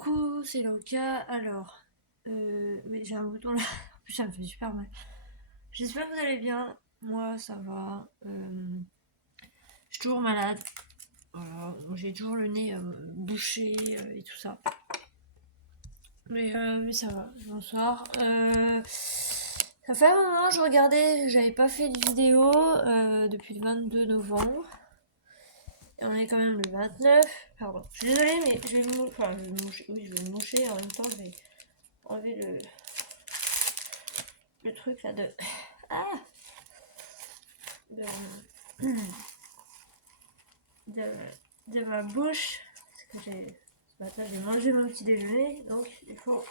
coucou, c'est Loka. Alors, oui, j'ai un bouton là. En plus, ça me fait super mal. J'espère que vous allez bien. Moi, ça va. Je suis toujours malade. Voilà, j'ai toujours le nez bouché et tout ça. Mais ça va. Bonsoir. Ça fait un moment que je regardais. J'avais pas fait de vidéo depuis le 22 novembre. Et on est quand même le 29. Pardon. Je suis désolée, mais je vais me, enfin, je vais me moucher. Oui, je vais me moucher. En même temps, je vais enlever le truc là de. Ah de, de, de ma bouche. Parce que ce matin, j'ai mangé mon petit déjeuner. Donc, il faut.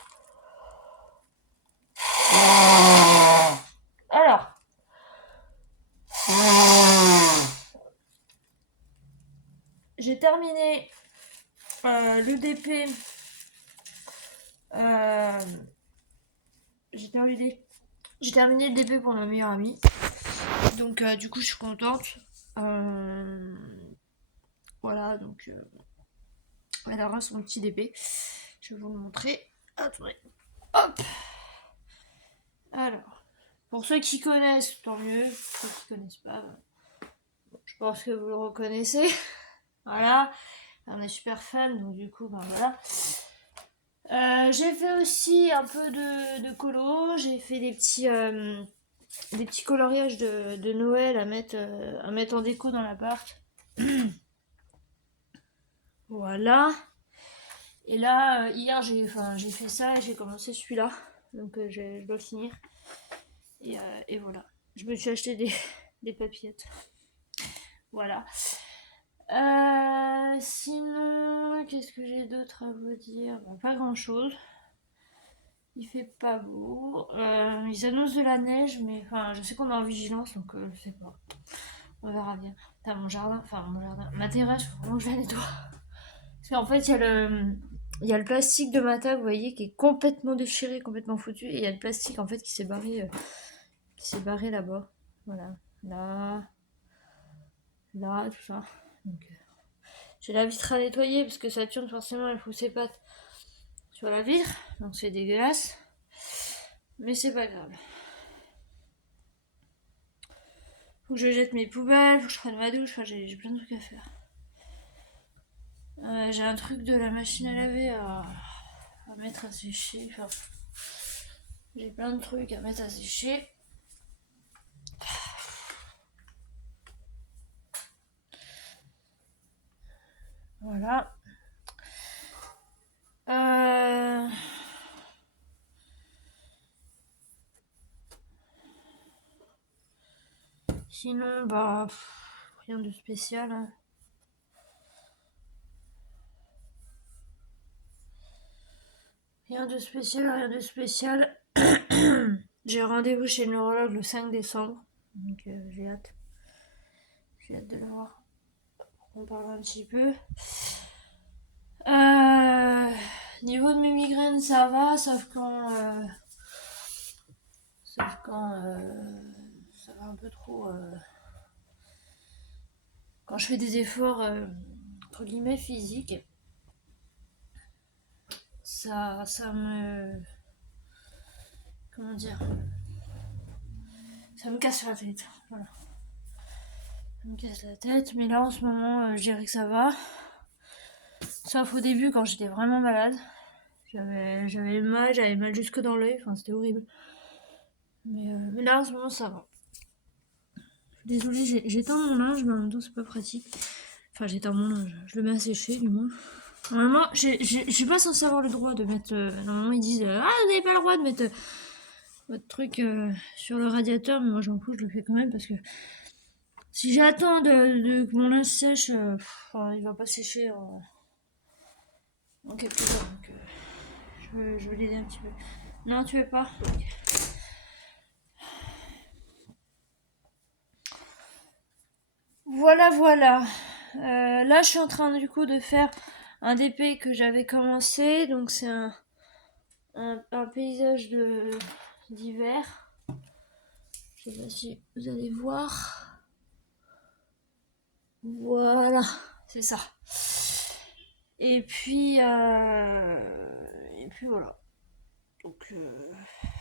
Alors. J'ai terminé l'EDP. Euh, j'ai terminé le DP pour ma meilleure amie. Donc, du coup, je suis contente. Voilà, donc. Elle aura son petit DP. Je vais vous le montrer. Attendez. Hop. Alors. Pour ceux qui connaissent, tant mieux. Pour ceux qui connaissent pas, je pense que vous le reconnaissez. Voilà. On est super fans, donc du coup, ben voilà. J'ai fait aussi un peu de colo. J'ai fait des petits coloriages de Noël à mettre en déco dans l'appart. Voilà. Et là, hier, j'ai fait ça et j'ai commencé celui-là. Donc je dois finir. Et voilà. Je me suis acheté des papillettes. Voilà. Sinon, qu'est-ce que j'ai d'autre à vous dire? Bah, pas grand-chose. Il fait pas beau. Ils annoncent de la neige, mais enfin, je sais qu'on est en vigilance, donc je sais pas. On verra bien. Putain, mon jardin, ma terrasse, faut vraiment que je la nettoie. Parce qu'en fait, il y a le plastique de ma table, vous voyez, qui est complètement déchiré, complètement foutu, et il y a le plastique en fait qui s'est barré là-bas. Voilà, là, tout ça. Donc, j'ai la vitre à nettoyer parce que Saturne, forcément, elle fout ses pattes sur la vitre, donc c'est dégueulasse. Mais c'est pas grave. Faut que je jette mes poubelles, faut que je prenne ma douche, enfin j'ai plein de trucs à faire. J'ai un truc de la machine à laver à mettre à sécher. Enfin, j'ai plein de trucs à mettre à sécher. Voilà. Sinon, bah, rien de spécial. Hein. Rien de spécial, rien de spécial. J'ai rendez-vous chez le neurologue le 5 décembre. Donc j'ai hâte. J'ai hâte de le voir. On parle un petit peu. Niveau de mes migraines, ça va, sauf quand ça va un peu trop. Quand je fais des efforts entre guillemets physiques, ça me. Comment dire? Ça me casse la tête. Voilà. Ça me casse la tête, mais là en ce moment, je dirais que ça va. Sauf au début quand j'étais vraiment malade. J'avais mal jusque dans l'œil, enfin c'était horrible. Mais là en ce moment ça va. Désolée, j'étends mon linge, mais en même temps c'est pas pratique. Enfin, j'étends mon linge, je le mets à sécher du moins. Normalement, je suis pas censée avoir le droit de mettre. Normalement, ils disent ah, vous n'avez pas le droit de mettre votre truc sur le radiateur, mais moi j'en fous, je le fais quand même parce que si j'attends que mon linge sèche, il va pas sécher en quelques temps. Donc, je vais l'aider un petit peu. Non, tu veux pas? Voilà, voilà. Là, je suis en train du coup de faire un DP que j'avais commencé. Donc, c'est un paysage d'hiver. Je sais pas si vous allez voir. Voilà, c'est ça. Et puis voilà. Donc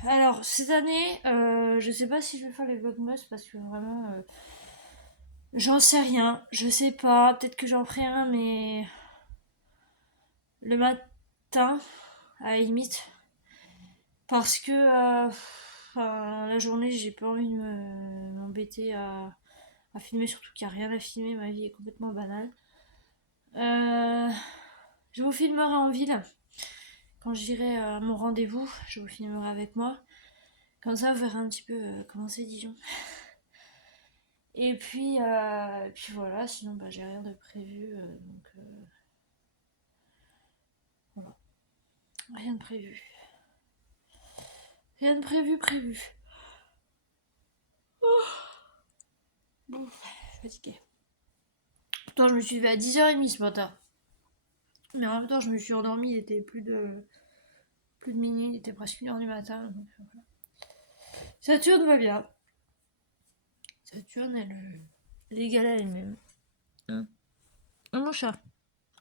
alors cette année, je sais pas si je vais faire les vlogmas parce que vraiment j'en sais rien, je sais pas, peut-être que j'en ferai un mais le matin à la limite parce que la journée j'ai pas envie de m'embêter à filmer, surtout qu'il n'y a rien à filmer, ma vie est complètement banale. Je vous filmerai en ville quand j'irai à mon rendez-vous, je vous filmerai avec moi. Comme ça, vous verrez un petit peu comment c'est Dijon. Et puis voilà, sinon bah, j'ai rien de prévu. Donc voilà, rien de prévu. Rien de prévu. Bon, je suis fatiguée. Pourtant, je me suis levée à 10h30 ce matin. Mais en même temps, je me suis endormie, il était plus de minuit, il était presque 1h du matin. Donc, voilà. Saturne va bien. Saturne, elle est égale à elle-même. Hein? Oh mon chat,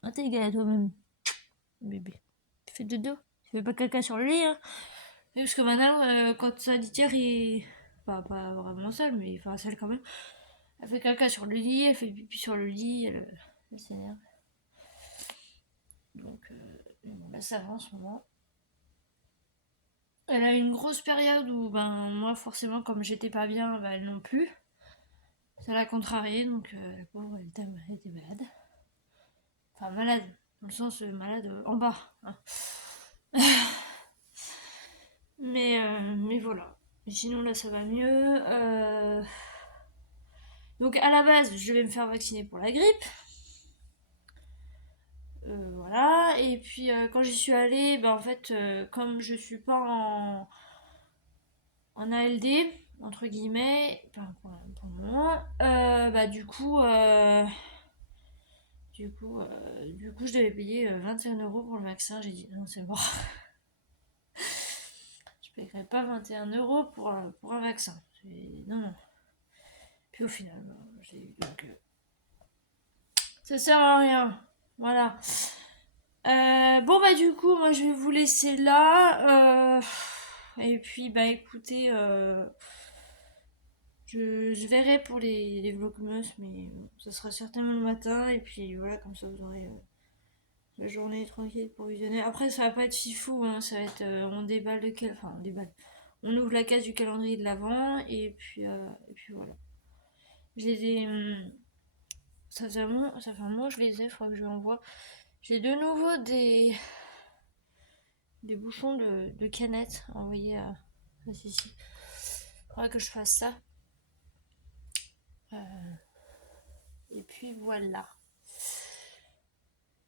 ah, t'es égal à toi-même, bébé. Tu fais dodo? Tu fais pas caca sur le lit, hein? Oui, parce que maintenant, quand sa litière est. Enfin, pas vraiment sale, mais enfin sale quand même. Elle fait caca sur le lit, elle fait pipi sur le lit, elle s'énerve. Donc, bon, là ça va en ce moment. Elle a eu une grosse période où, ben, moi, forcément, comme j'étais pas bien, ben, elle non plus. Ça l'a contrariée, donc la pauvre, elle était malade. Enfin, malade, dans le sens malade en bas. Hein. Mais voilà. Et sinon, là, ça va mieux. Donc, à la base, je vais me faire vacciner pour la grippe. Voilà. Et puis, quand j'y suis allée, bah, en fait, comme je suis pas en ALD, entre guillemets, enfin, pour le moment, bah, du coup, je devais payer 21 € pour le vaccin. J'ai dit non, c'est mort. Je paierai pas 21 € pour un vaccin. Non, non. Puis au final, j'ai eu. Donc, ça sert à rien. Voilà. Bon, bah, du coup, moi, je vais vous laisser là. Et puis, bah, écoutez, je verrai pour les vlogmas, mais bon, ça sera certainement le matin. Et puis, voilà, comme ça, vous aurez la journée tranquille pour visionner. Après, ça va pas être si fou, hein, ça va être. On déballe Enfin, on déballe. On ouvre la case du calendrier de l'avant, et puis voilà. J'ai ça fait un mois que je les ai, faudra que je lui envoie. J'ai de nouveau des bouchons de canettes envoyés à Sissi. Faudra que je fasse ça. Et puis voilà.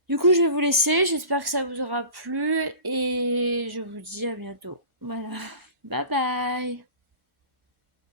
Du coup, je vais vous laisser. J'espère que ça vous aura plu. Et je vous dis à bientôt. Voilà. Bye bye.